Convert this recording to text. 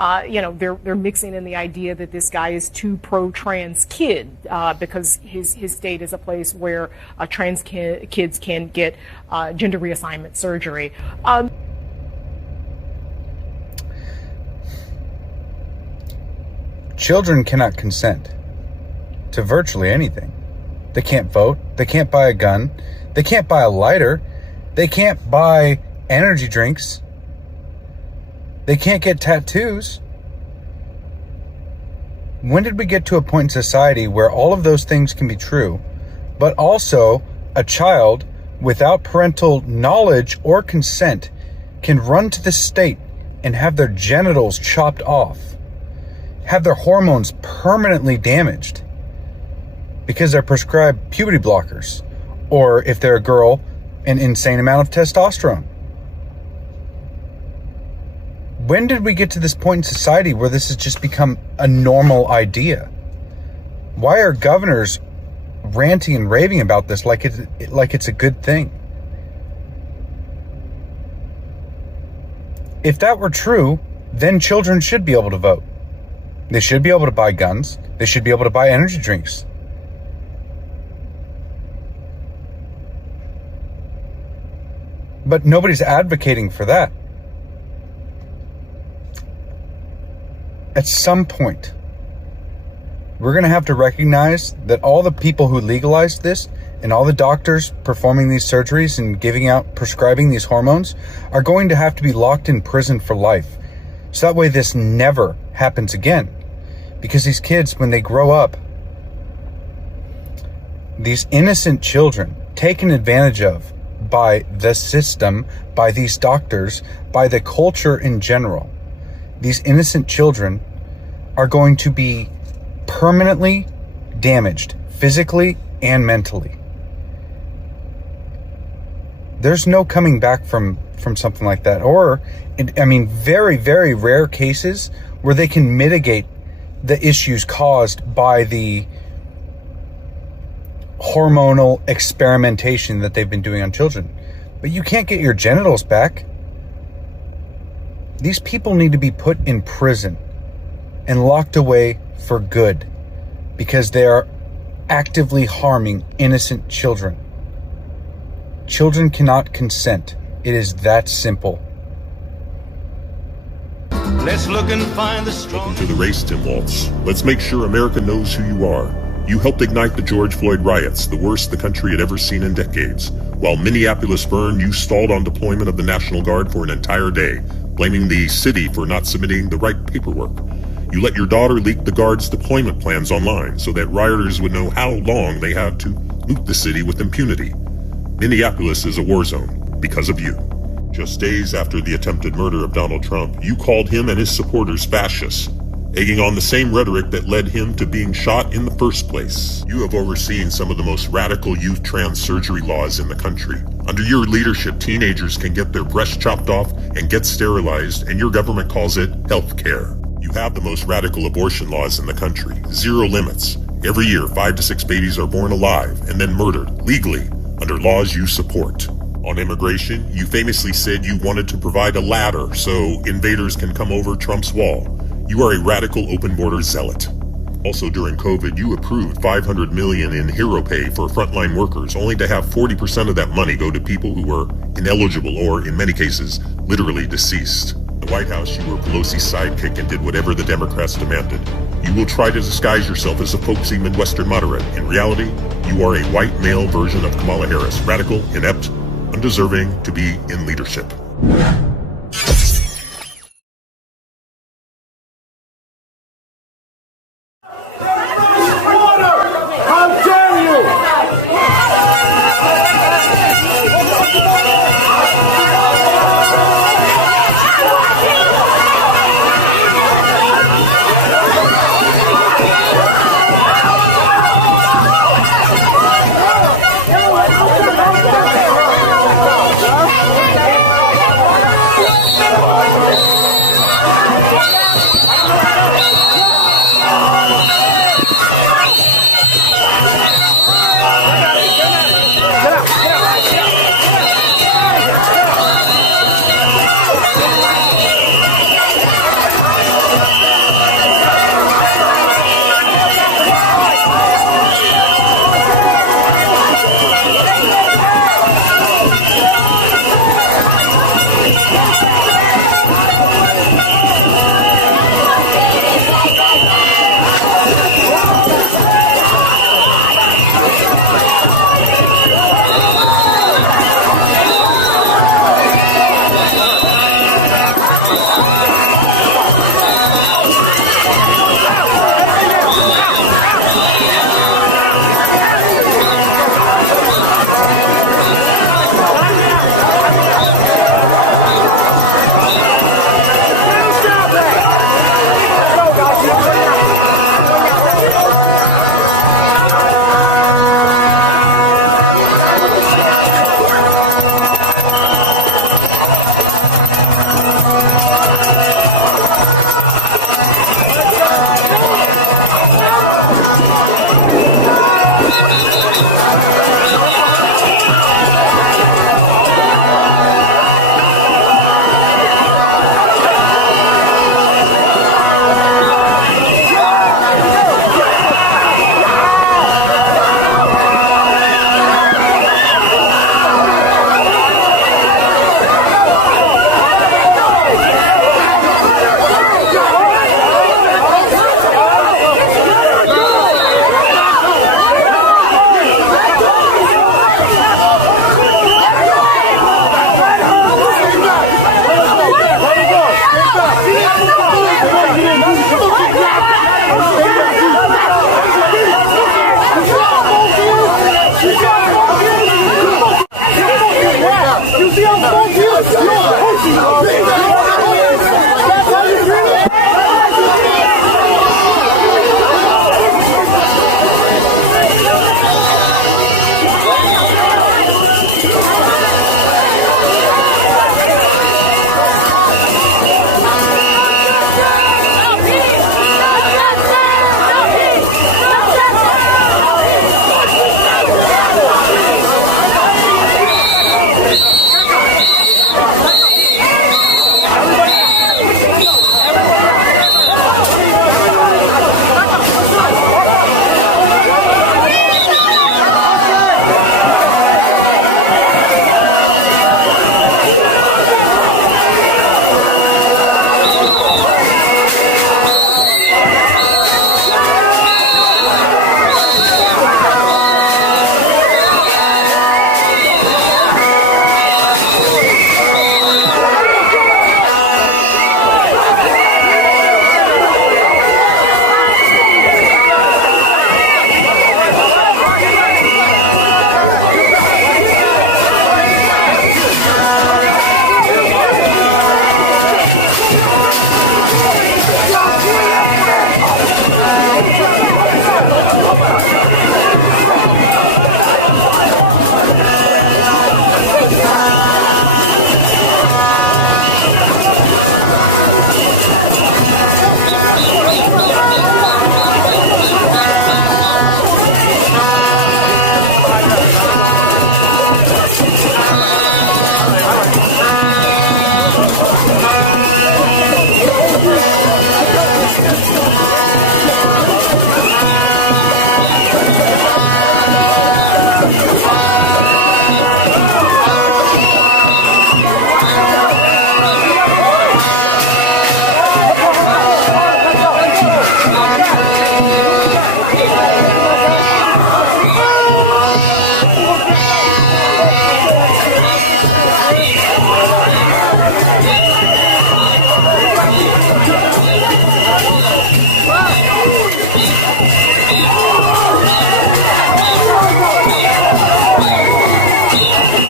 they're mixing in the idea that this guy is too pro-trans kid because his state is a place where trans kids can get gender reassignment surgery. Children cannot consent to virtually anything. They can't vote. They can't buy a gun. They can't buy a lighter. They can't buy energy drinks. They can't get tattoos. When did we get to a point in society where all of those things can be true, but also a child without parental knowledge or consent can run to the state and have their genitals chopped off, have their hormones permanently damaged because they're prescribed puberty blockers, or if they're a girl, an insane amount of testosterone? When did we get to this point in society where this has just become a normal idea? Why are governors ranting and raving about this like it's a good thing? If that were true, then children should be able to vote. They should be able to buy guns. They should be able to buy energy drinks. But nobody's advocating for that. At some point, we're going to have to recognize that all the people who legalized this and all the doctors performing these surgeries and prescribing these hormones are going to have to be locked in prison for life. So that way this never happens again. Because these kids, when they grow up, these innocent children taken advantage of by the system, by these doctors, by the culture in general, these innocent children are going to be permanently damaged, physically and mentally. There's no coming back from something like that. Or, very, very rare cases where they can mitigate the issues caused by the hormonal experimentation that they've been doing on children. But you can't get your genitals back. These people need to be put in prison and locked away for good because they are actively harming innocent children. Children cannot consent. It is that simple. Let's look and find the strong. Welcome to the race, Tim Walz. Let's make sure America knows who you are. You helped ignite the George Floyd riots, the worst the country had ever seen in decades. While Minneapolis burned, you stalled on deployment of the National Guard for an entire day, blaming the city for not submitting the right paperwork. You let your daughter leak the Guard's deployment plans online so that rioters would know how long they had to loot the city with impunity. Minneapolis is a war zone because of you. Just days after the attempted murder of Donald Trump, you called him and his supporters fascists, egging on the same rhetoric that led him to being shot in the first place. You have overseen some of the most radical youth trans surgery laws in the country. Under your leadership, teenagers can get their breasts chopped off and get sterilized, and your government calls it health care. You have the most radical abortion laws in the country. Zero limits. Every year, 5 to 6 babies are born alive and then murdered, legally, under laws you support. On immigration, you famously said you wanted to provide a ladder so invaders can come over Trump's wall. You are a radical open border zealot. Also during COVID, you approved $500 million in hero pay for frontline workers, only to have 40% of that money go to people who were ineligible or, in many cases, literally deceased. In the White House, you were Pelosi's sidekick and did whatever the Democrats demanded. You will try to disguise yourself as a folksy Midwestern moderate. In reality, you are a white male version of Kamala Harris, radical, inept, undeserving to be in leadership.